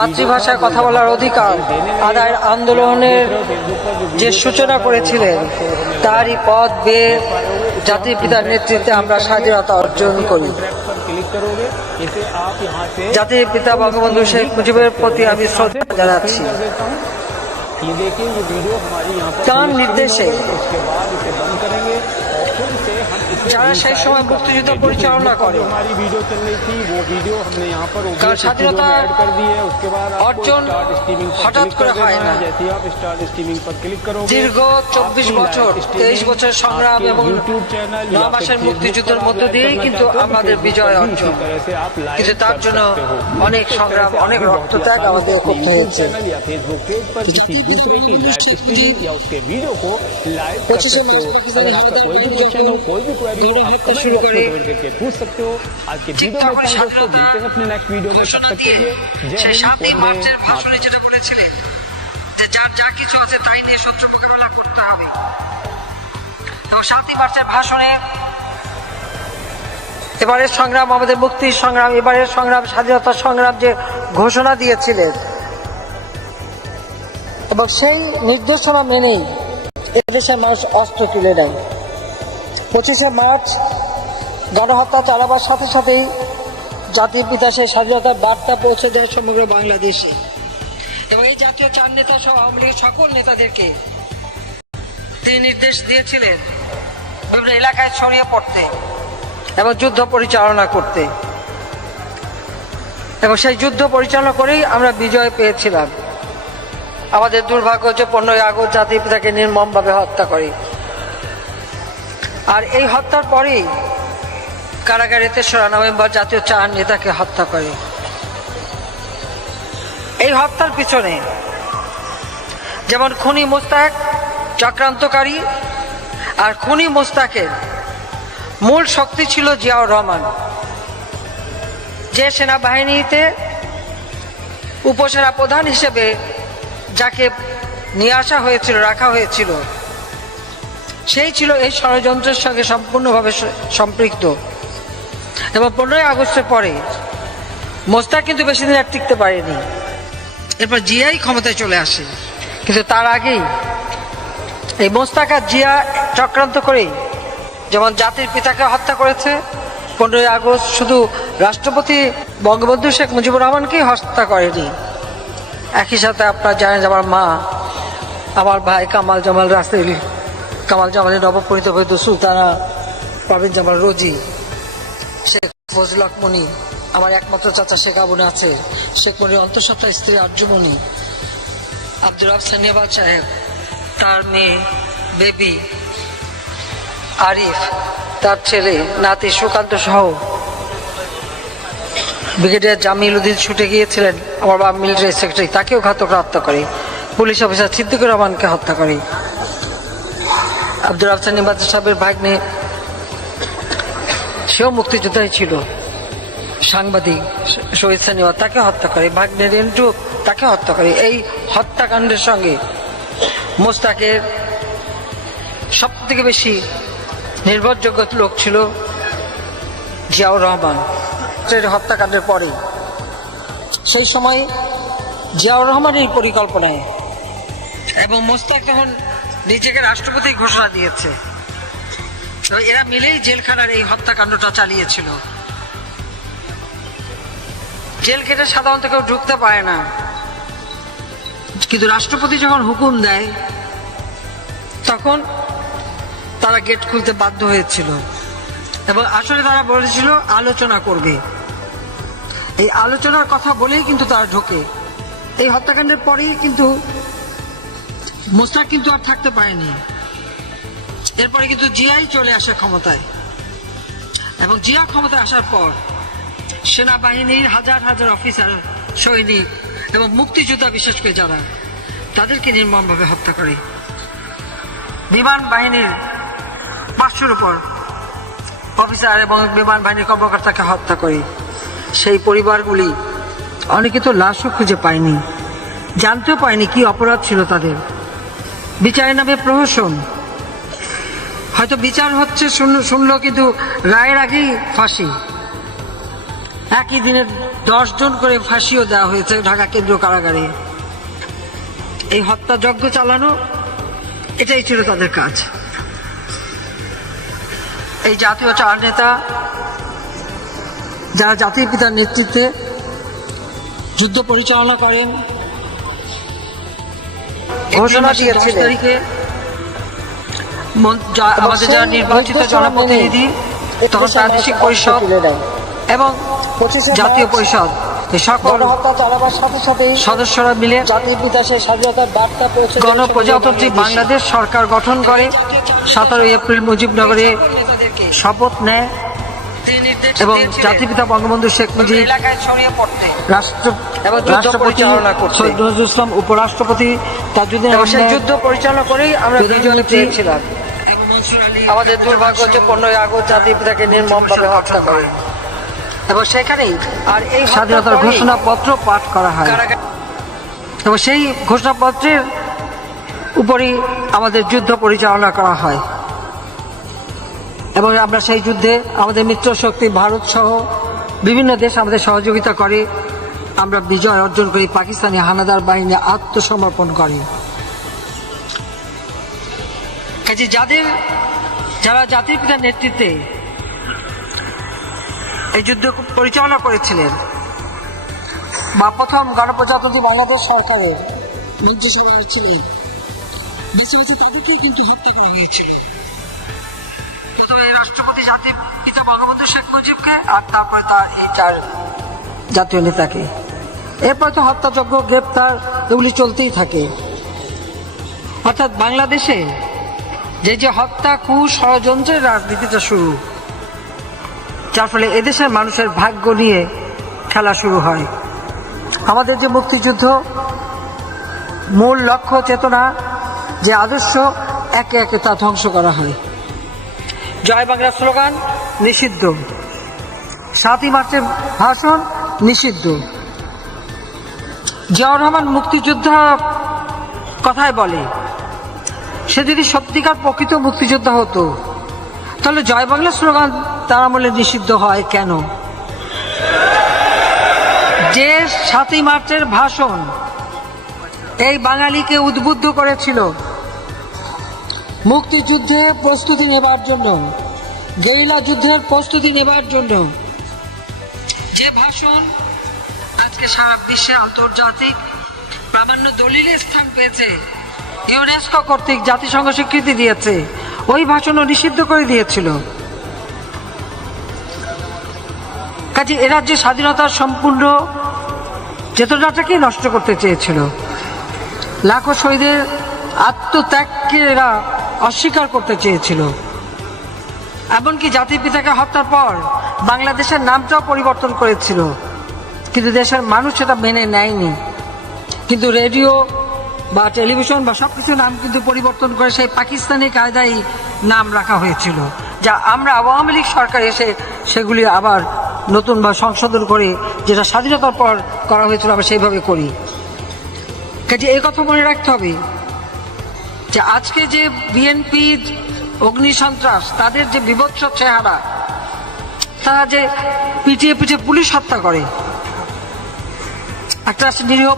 মাতৃভাষায় কথা বলার অধিকার আদায়ের আন্দোলনের যে সূচনা করেছিলেন তারই পথ বেয়ে জাতির পিতার নেতৃত্বে আমরা স্বাধীনতা অর্জন করি। জাতির পিতা বঙ্গবন্ধু শেখ মুজিবের প্রতি আমি শ্রদ্ধা জানাচ্ছি। তার নির্দেশে যারা সেই সময় মুক্তিযুদ্ধ পরিচালনা করে। কারণ স্বাধীনতা অর্জন হঠাৎ করে হয় না। দীর্ঘ চব্বিশ বছর তেইশ সংগ্রাম এবং ন মাসের মুক্তিযুদ্ধের মধ্য দিয়েই কিন্তু আমাদের বিজয় অর্জন। কিন্তু তার জন্য অনেক সংগ্রাম অনেক রক্তত্যাগ আমাদের করতে হয়েছে পঁচিশে फेसबुक पेज पर किसी दूसरे की लाइव स्ट्रीमिंग या उसके वीडियो को लाइव कर पच्चीस सकते हो अगर आपका कोई भी क्वेश्चन हो कोई भी क्वेरी हो आप कमेंट शुरू बॉक्स में करें। कमेंट करके पूछ सकते हो आज के वीडियो में इतना ही दोस्तों मिलते हैं अपने नेक्स्ट वीडियो में तब तक के लिए जय সেই हिंद সাতই वंदे মার্চের ভাষণে मातरम যেটা বলেছিলেন যে যার যা কিছু আছে তাই নিয়ে শত্রু মোকাবেলা করতে হবে এবং সাতই মার্চের ভাষণে এবারের সংগ্রাম আমাদের মুক্তির সংগ্রাম এবারের সংগ্রাম স্বাধীনতা সংগ্রাম যে ঘোষণা দিয়েছিলেন এবং সেই নির্দেশনা মেনেই এদেশের মানুষ অস্ত্র তুলে নেয় পঁচিশে মার্চ গণহত্যা চালাবার সাথে সাথেই জাতির পিতা সেই স্বাধীনতার বার্তা পৌঁছে দেয় সমগ্র বাংলাদেশে। এবং এই জাতীয় চার নেতা সহ আওয়ামী লীগের সকল নেতাদেরকে তিনি নির্দেশ দিয়েছিলেন বিভিন্ন এলাকায় ছড়িয়ে পড়তে এবং যুদ্ধ পরিচালনা করতে। এবং সেই যুদ্ধ পরিচালনা করেই আমরা বিজয় পেয়েছিলাম। আমাদের দুর্ভাগ্য যে পনেরোই আগস্ট জাতির পিতাকে নির্মমভাবে হত্যা করে। আর এই হত্যার পরেই কারাগারে তেসরা নভেম্বর জাতীয় চার নেতাকে হত্যা করে। এই হত্যার পিছনে যেমন খুনি মোস্তাক চক্রান্তকারী আর খুনি মোস্তাকের মূল শক্তি ছিল জিয়াউর রহমান। যে সেনাবাহিনীতে উপসেনা প্রধান হিসেবে যাকে নিয়ে আসা হয়েছিল, রাখা হয়েছিল সেই ছিল এই ষড়যন্ত্রের সঙ্গে সম্পূর্ণভাবে সম্পৃক্ত। এবং পনেরোই আগস্টের পরে মোস্তাক কিন্তু বেশি দিন আর টিকতে পারেনি। এরপর জিয়াই ক্ষমতায় চলে আসে। কিন্তু তার আগেই এই মোস্তাক আর জিয়া চক্রান্ত করেই যেমন জাতির পিতাকে হত্যা করেছে, পনেরোই আগস্ট শুধু রাষ্ট্রপতি বঙ্গবন্ধু শেখ মুজিবুর রহমানকেই হত্যা করেনি। একই সাথে আপনারা জানেন আমার মা, আমার ভাই কামাল জামাল রাসেল কামাল জামালের নবপরিত বৈদ্য সুলতানা পাবিন জামাল রোজি, শেখ ফজল হক মনি, আমার একমাত্র চাচা শেখ আবু নাছের শেখ মনির অন্তঃসত্ত্বা স্ত্রী আর্যমণি, আব্দুর রব সানিয়াবাদ সাহেব, তার মেয়ে বেবি আরিফ, তার ছেলে নাতি সুকান্ত সহ ব্রিগেডিয়ার জামিল উদ্দিন ছুটে গিয়েছিলেন। আমার বাবা মিলিটারি সেক্রেটারি, তাকেও ঘাতকরা হত্যা করে। পুলিশ অফিসার সিদ্দিকুর রহমানকে হত্যা করে। আব্দুর রব সানিয়াবাদ সাহেবের ভাগ্নে, সেও মুক্তিযোদ্ধাই ছিল। সাংবাদিক শহীদ সানিওয়া তাকে হত্যা করে, ভাগ্নে রেন্টু তাকে হত্যা করে। এই হত্যাকাণ্ডের সঙ্গে মোস্তাকের সব থেকে বেশি নির্ভরযোগ্য লোক ছিল জিয়াউর রহমান। হত্যাকাণ্ডের পরে সেই সময় জিয়াউর রহমানের পরিকল্পনায় এবং মোস্তাক তখন নিজেকে রাষ্ট্রপতি ঘোষণা দিয়েছে। তো এরা মিলেই জেলখানার এই হত্যাকাণ্ডটা চালিয়েছিল। জেল কেটে সাধারণত কেউ ঢুকতে পারে না। কিন্তু রাষ্ট্রপতি যখন হুকুম দেয়, তখন তারা গেট খুলতে বাধ্য হয়েছিল। এবং আসলে তারা বলেছিল, আলোচনা করবে। এই আলোচনার কথা বলেই কিন্তু তারা ঢোকে। এই হত্যাকাণ্ডের পরেই কিন্তু মোস্তাক কিন্তু আর থাকতে পারেনি। এরপরে কিন্তু জিয়াই চলে আসে ক্ষমতায়। এবং জিয়া ক্ষমতায় আসার পর সেনাবাহিনীর হাজার হাজার অফিসার, সৈনিক এবং মুক্তিযোদ্ধা বিশেষ করে যারা, তাদেরকে নির্মমভাবে হত্যা করে। বিমান বাহিনীর পাঁচশোর উপর অফিসার এবং বিমান বাহিনীর কর্মকর্তাকে হত্যা করে। সেই পরিবারগুলি অনেকে তো লাশও খুঁজে পায়নি, জানতেও পায়নি কি অপরাধ ছিল তাদের। বিচারের নামে প্রহসন। হয়তো বিচার হচ্ছে, শুনল কিন্তু রায়ের আগেই ফাঁসি। একই দিনে জন করে ফাঁসিও দেওয়া হয়েছে ঢাকা কেন্দ্রীয় কারাগারে। এই হত্যাযজ্ঞ চালানো, এটাই ছিল তাদের কাজ। এই জাতীয় চার নেতা, যারা জাতির পিতার নেতৃত্বে যুদ্ধ পরিচালনা করেন ঘোষণা দিয়েছিলেন। আমাদের যারা নির্বাচিত জনপ্রতিনিধি তখন প্রাদেশিক পরিষদ এবং জাতীয় পরিষদ সকল সাথে সাথে সদস্যরা মিলে গণপ্রজাতন্ত্রী বাংলাদেশ সরকার গঠন করে সতেরোই এপ্রিল মুজিবনগরে শপথ নেয়। এবং জাতিপিতা বঙ্গবন্ধু শেখ মুজিব রাষ্ট্র রাষ্ট্রপতি ইসলাম উপরাষ্ট্রপতি তাজুদ্দিন যুদ্ধ পরিচালনা করেই আমরা বিজয় পেয়েছিলাম আমাদের দুর্ভাগ্য হচ্ছে পনেরোই আগস্ট জাতির পিতাকে নির্মমভাবে হত্যা করে। এবং সেখানেই আর এই স্বাধীনতার ঘোষণাপত্র পাঠ করা হয়। এবং সেই ঘোষণাপত্রের উপরই আমাদের যুদ্ধ পরিচালনা করা হয়। এবং আমরা সেই যুদ্ধে আমাদের মিত্র শক্তি ভারত সহ বিভিন্ন দেশ আমাদের সহযোগিতা করে। আমরা বিজয় অর্জন করি, পাকিস্তানি হানাদার বাহিনী আত্মসমর্পণ করে। কাজে যাদের, যারা জাতির পিতার নেতৃত্বে এই যুদ্ধ পরিচালনা করেছিলেন, বা প্রথম গণপ্রজাতন্ত্রী বাংলাদেশ সরকারের মন্ত্রিসভায় ছিলেন বেঁচে তাদেরকে কিন্তু হত্যা করা হয়েছিল। প্রথমে রাষ্ট্রপতি জাতির পিতা বঙ্গবন্ধু শেখ মুজিবকে আর তারপরে তার চার জাতীয় নেতাকে। এরপরে তো হত্যাযজ্ঞ, গ্রেপ্তার, এগুলি চলতেই থাকে। অর্থাৎ বাংলাদেশে যে যে হত্যা কু ষড়যন্ত্রের রাজনীতিটা শুরু, যার ফলে এদেশের মানুষের ভাগ্য নিয়ে খেলা শুরু হয়। আমাদের যে মুক্তিযুদ্ধ, মূল লক্ষ্য, চেতনা, যে আদর্শ, একে একে তা ধ্বংস করা হয়। জয় বাংলা স্লোগান, নিষিদ্ধ। সাতই মার্চের ভাষণ, নিষিদ্ধ। জিয়াউর রহমান মুক্তিযোদ্ধা কথায় বলে, সে যদি সত্যিকার প্রকৃত মুক্তিযোদ্ধা হতো, তাহলে জয় বাংলা স্লোগান তার আমলে নিষিদ্ধ হয় কেন? যে সাতই মার্চের ভাষণ এই বাঙালিকে উদ্বুদ্ধ করেছিল মুক্তিযুদ্ধে প্রস্তুতি নেবার জন্য, গেরিলা যুদ্ধের প্রস্তুতি নেবার জন্য। যে ভাষণ আজকে সারা বিশ্বে আন্তর্জাতিক প্রামাণ্য দলিলে স্থান পেয়েছে, ইউনেস্কো কর্তৃক জাতিসংঘ স্বীকৃতি দিয়েছে, ওই ভাষণও নিষিদ্ধ করে দিয়েছিল। কাজে এরা যে স্বাধীনতার সম্পূর্ণ চেতনাটাকে নষ্ট করতে চেয়েছিল। লাখো শহীদের আত্মত্যাগকে এরা অস্বীকার করতে চেয়েছিল। এমনকি জাতির পিতাকে হত্যার পর বাংলাদেশের নামটাও পরিবর্তন করেছিল। কিন্তু দেশের মানুষ সেটা মেনে নেয়নি। কিন্তু রেডিও বা টেলিভিশন বা সব কিছু নাম কিন্তু পরিবর্তন করে সেই পাকিস্তানি কায়দায় নাম রাখা হয়েছিল। যা আমরা আওয়ামী লীগ সরকার এসে সেগুলি আবার নতুন বা সংশোধন করে যেটা স্বাধীনতার পর করা হয়েছিল আমরা সেইভাবে করি। কাজে এই কথা মনে রাখতে হবে যে আজকে যে বিএনপি অগ্নি সন্ত্রাস তাদের যে বিভৎস চেহারা, তারা যে পিটিয়ে পিটিয়ে পুলিশ হত্যা করে। একটা নিরীহ